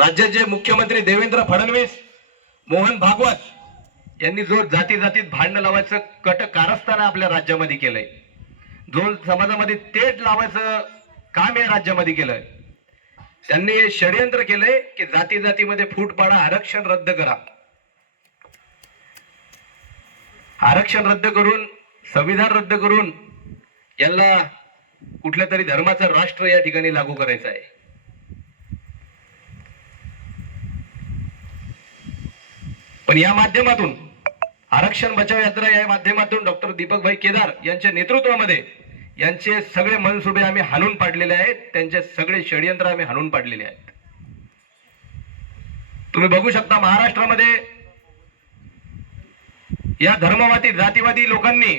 राज्याचे मुख्यमंत्री देवेंद्र फडणवीस, मोहन भागवत यांनी जो जाती जातीत भांडण लावायचं कट कारस्थान आपल्या राज्यामध्ये केलंय, जो समाजामध्ये तेढ लावायचं काम या राज्यामध्ये केलंय, त्यांनी हे षडयंत्र केलंय की जाती जातीमध्ये फूट पाडा, आरक्षण रद्द करा. आरक्षण रद्द करून, संविधान रद्द करून यांना कुठल्या तरी धर्माचं राष्ट्र या ठिकाणी लागू करायचं आहे. पण या माध्यमातून आरक्षण बचाव यात्रा या माध्यमातून डॉक्टर दीपकभाई केदार यांच्या नेतृत्वामध्ये यांचे सगळे मनसुबे आम्ही हाणून पाडलेले आहेत, त्यांचे सगळे षडयंत्र आम्ही हाणून पाडलेले आहेत. तुम्ही बघू शकता महाराष्ट्रामध्ये या धर्मवादी जातीवादी लोकांनी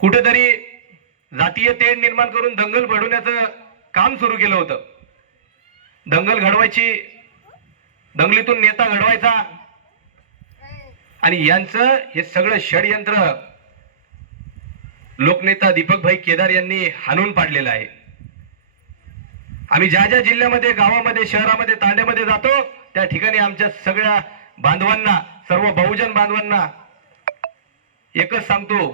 कुठेतरी जातीय तेढ निर्माण करून दंगल घडवण्याचं काम सुरू केलं होतं. दंगल घडवायची, दंगलीतून नेता घडवायचा, आणि यांचं हे सगळं षडयंत्र लोकनेता दीपकभाई केदार यांनी हाणून पाडलेलं आहे. आम्ही ज्या ज्या जिल्ह्यामध्ये, गावामध्ये, शहरामध्ये, तांड्यामध्ये जातो त्या ठिकाणी आमच्या सगळ्या बांधवांना, सर्व बहुजन बांधवांना एकच सांगतो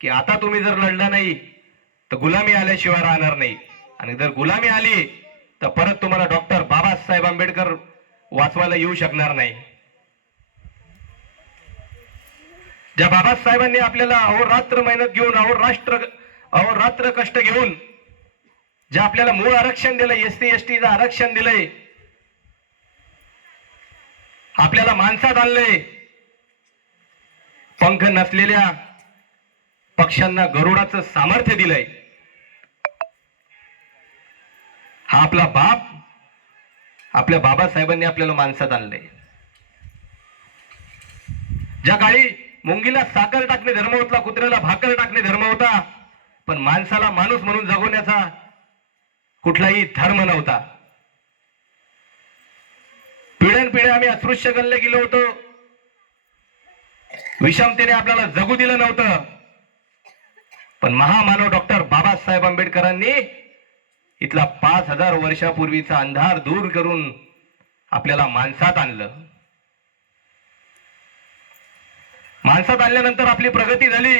की आता तुम्ही जर लढला नाही तर गुलामी आल्याशिवाय राहणार नाही, आणि जर गुलामी आली तर परत तुम्हाला डॉक्टर बाबासाहेब आंबेडकर वाचवायला येऊ शकणार नाही. ज्या बाबासाहेबांनी आपल्याला अहोरात्र मेहनत घेऊन, अहोरात्र कष्ट घेऊन जे आपल्याला मूळ आरक्षण दिलंय, एसटी एसटीचं आरक्षण दिलंय, आपल्याला माणसात आणलंय, पंख नसलेल्या पक्ष्यांना गरुडाचं सामर्थ्य दिलंय, हा आपला बाप, आपल्या बाबासाहेबांनी आपल्याला माणसात आणलंय. ज्या काळी मुंगीला साखर टाकणे धर्म होता, कुत्र्याला भाकर टाकणे धर्म होता, पण माणसाला माणूस म्हणून जगवण्याचा कुठलाही धर्म नव्हता. पिढ्यानपिढ्या आम्ही अस्पृश्य गणले गेलो होतो, विषमतेने आपल्याला जगू दिलं नव्हतं, पण महामानव डॉक्टर बाबासाहेब आंबेडकरांनी इथला 5000 वर्षापूर्वीचा अंधार दूर करून आपल्याला माणसात आणलं. माणसात आणल्यानंतर आपली प्रगती झाली,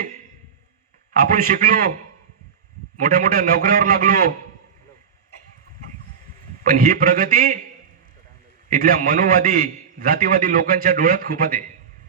आपण शिकलो, मोठ्या मोठ्या नोकऱ्यावर लागलो, पण ही प्रगती इथल्या मनोवादी, जातीवादी लोकांच्या डोळ्यात खुपते.